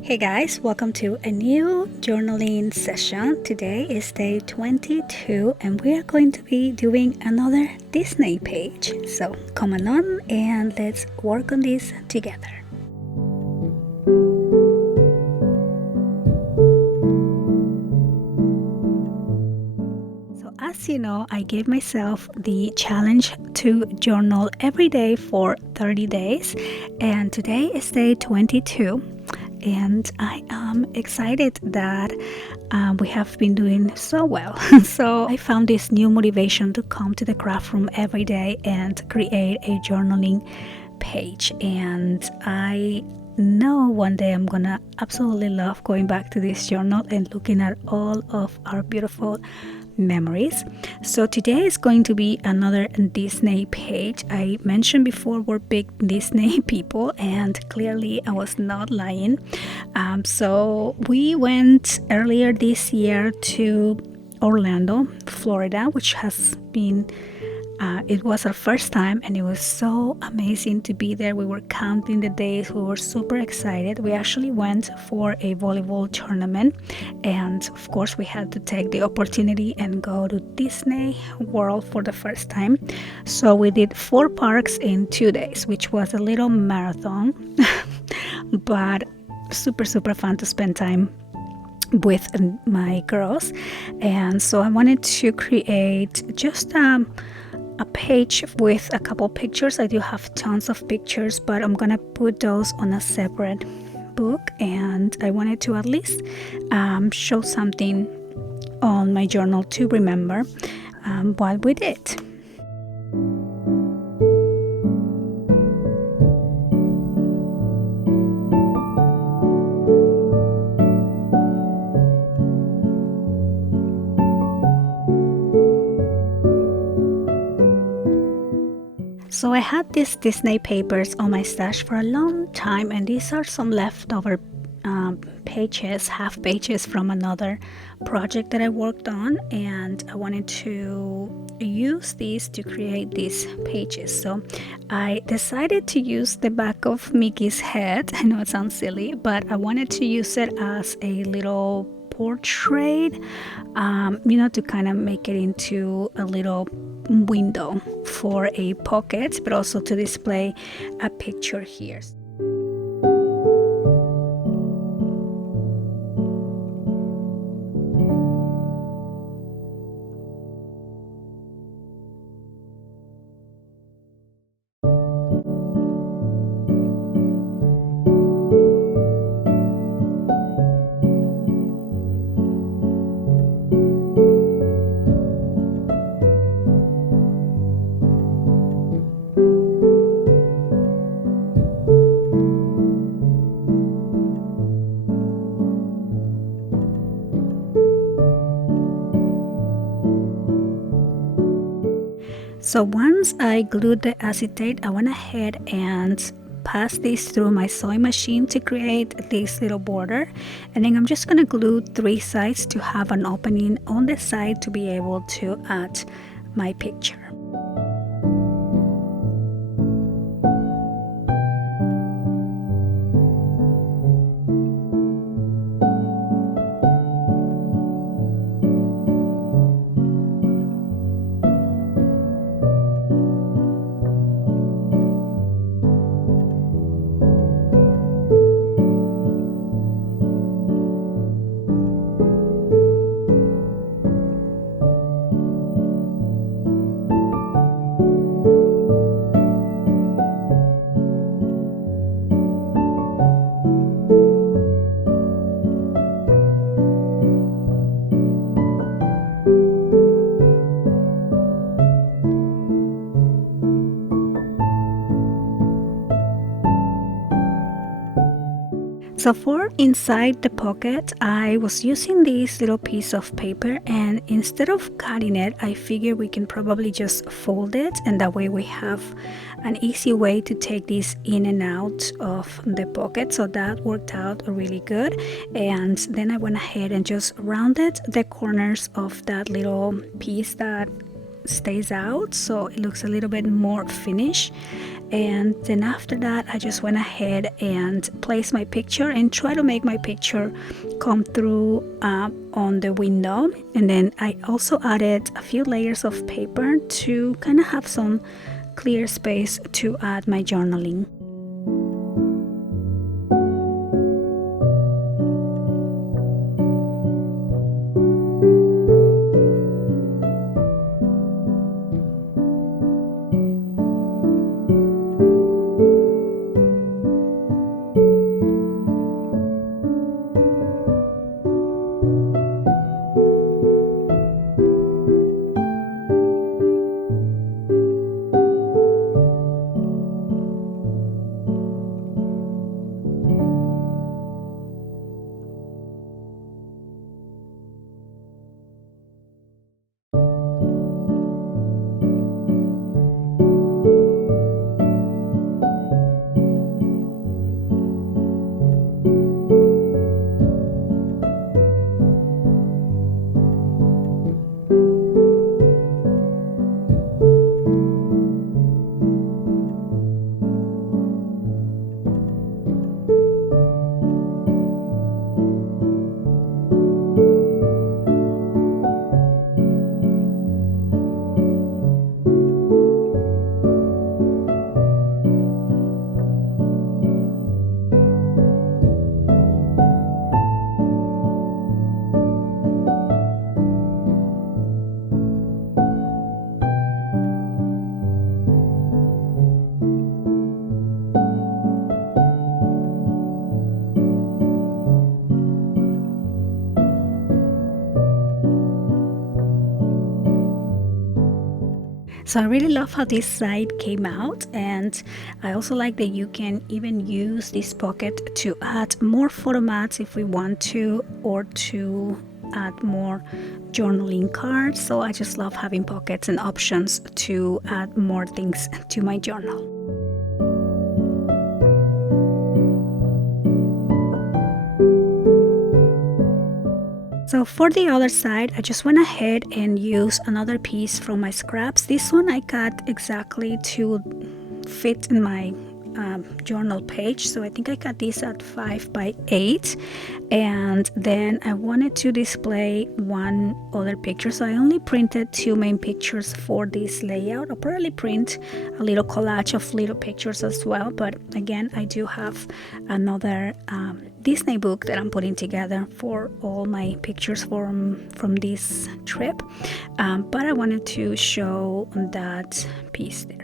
Hey guys, welcome to a new journaling session. Today is day 22 and we are going to be doing another Disney page. So come along and let's work on this together. So as you know, I gave myself the challenge to journal every day for 30 days and today is day 22. And I am excited that we have been doing so well. So I found this new motivation to come to the craft room every day and create a journaling page. And I know one day I'm gonna absolutely love going back to this journal and looking at all of our beautiful memories. So today is going to be another Disney page. I mentioned before we're big Disney people and clearly I was not lying. So we went earlier this year to Orlando, Florida, which has been it was our first time and it was so amazing to be there. We were counting the days. We were super excited. We actually went for a volleyball tournament and of course we had to take the opportunity and go to Disney World for the first time. So we did 4 parks in 2 days, which was a little marathon but super fun to spend time with my girls. And so I wanted to create just a page with a couple pictures. I do have tons of pictures, but I'm gonna put those on a separate book, and I wanted to at least show something on my journal to remember what we did. So I had these Disney papers on my stash for a long time, and these are some leftover pages, half pages from another project that I worked on, and I wanted to use these to create these pages. So I decided to use the back of Mickey's head. I know it sounds silly, but I wanted to use it as a little portrait, to kind of make it into a little window for a pocket, but also to display a picture here. So once I glued the acetate, I went ahead and passed this through my sewing machine to create this little border, and then I'm just going to glue 3 sides to have an opening on the side to be able to add my picture. So for inside the pocket, I was using this little piece of paper, and instead of cutting it, I figured we can probably just fold it, and that way we have an easy way to take this in and out of the pocket. So that worked out really good. And then I went ahead and just rounded the corners of that little piece that stays out, so it looks a little bit more finished. And then after that, I just went ahead and placed my picture and try to make my picture come through on the window. And then I also added a few layers of paper to kind of have some clear space to add my journaling. So I really love how this side came out, and I also like that you can even use this pocket to add more photo mats if we want to, or to add more journaling cards. So I just love having pockets and options to add more things to my journal. So for the other side, I just went ahead and used another piece from my scraps. This one I cut exactly to fit in my journal page, so I think I cut this at 5 by 8, and then I wanted to display one other picture, so I only printed 2 main pictures for this layout. I'll probably print a little collage of little pictures as well, but again, I do have another Disney book that I'm putting together for all my pictures from this trip, but I wanted to show that piece there.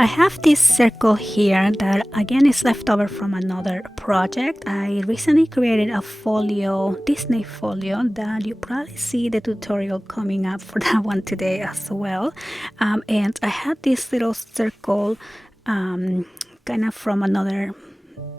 I have this circle here that again is left over from another project. I recently created a folio, Disney folio, that you probably see the tutorial coming up for that one today as well. And I had this little circle kind of from another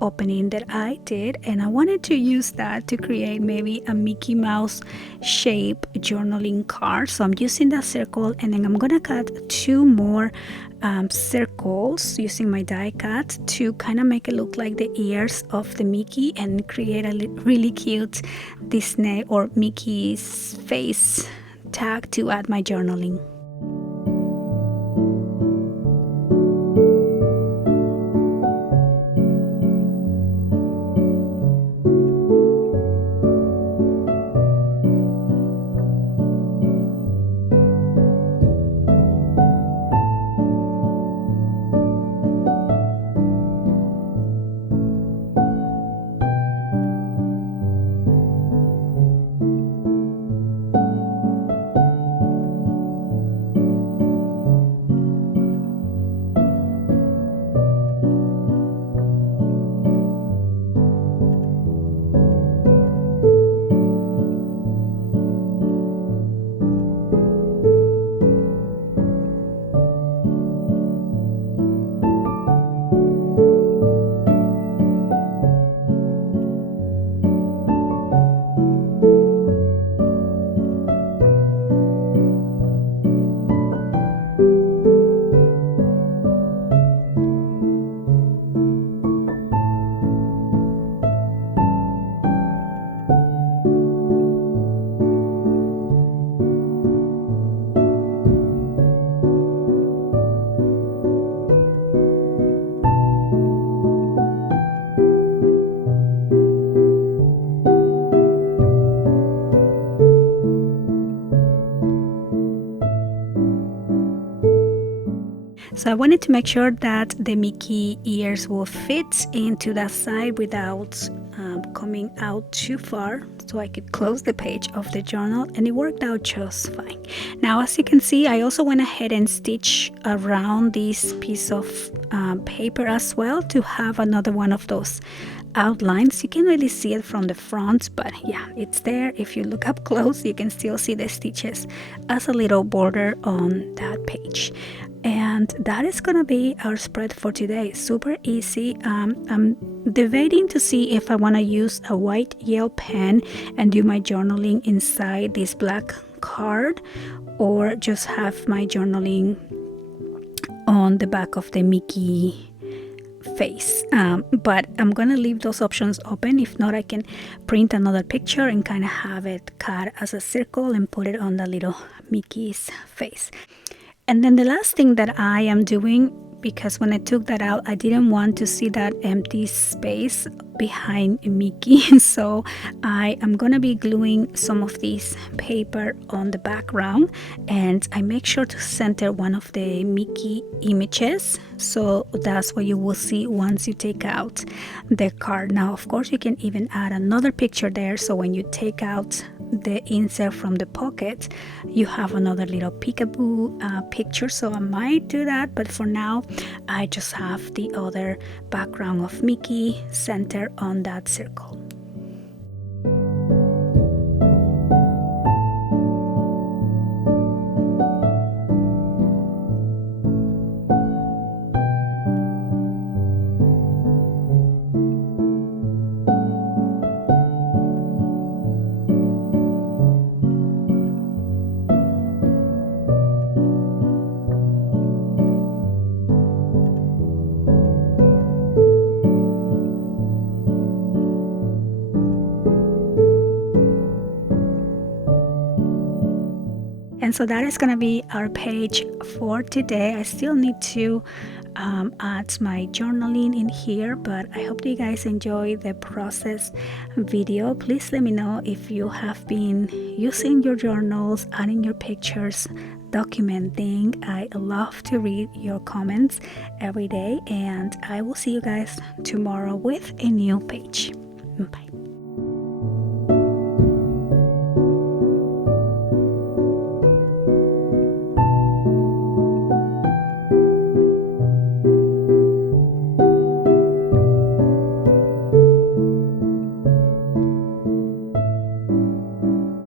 opening that I did, and I wanted to use that to create maybe a Mickey Mouse shape journaling card. So I'm using that circle, and then I'm gonna cut 2 more circles using my die cut to kind of make it look like the ears of the Mickey and create a really cute Disney or Mickey's face tag to add my journaling. So I wanted to make sure that the Mickey ears will fit into that side without coming out too far, so I could close the page of the journal, and it worked out just fine. Now, as you can see, I also went ahead and stitched around this piece of paper as well to have another one of those outlines. You can really see it from the front, but yeah, it's there. If you look up close, you can still see the stitches as a little border on that page. And that is gonna be our spread for today. Super easy. I'm debating to see if I want to use a white gel pen and do my journaling inside this black card, or just have my journaling on the back of the Mickey face. But I'm gonna leave those options open. If not, I can print another picture and kind of have it cut as a circle and put it on the little Mickey's face. And then the last thing that I am doing, because when I took that out, I didn't want to see that empty space behind Mickey. So I am gonna be gluing some of this paper on the background, and I make sure to center one of the Mickey images, so that's what you will see once you take out the card. Now, of course, you can even add another picture there, so when you take out the insert from the pocket, you have another little peekaboo picture. So I might do that, but for now I just have the other background of Mickey center on that circle. And so that is going to be our page for today. I still need to add my journaling in here, but I hope you guys enjoy the process video. Please let me know if you have been using your journals, adding your pictures, documenting. I love to read your comments every day, and I will see you guys tomorrow with a new page. Bye.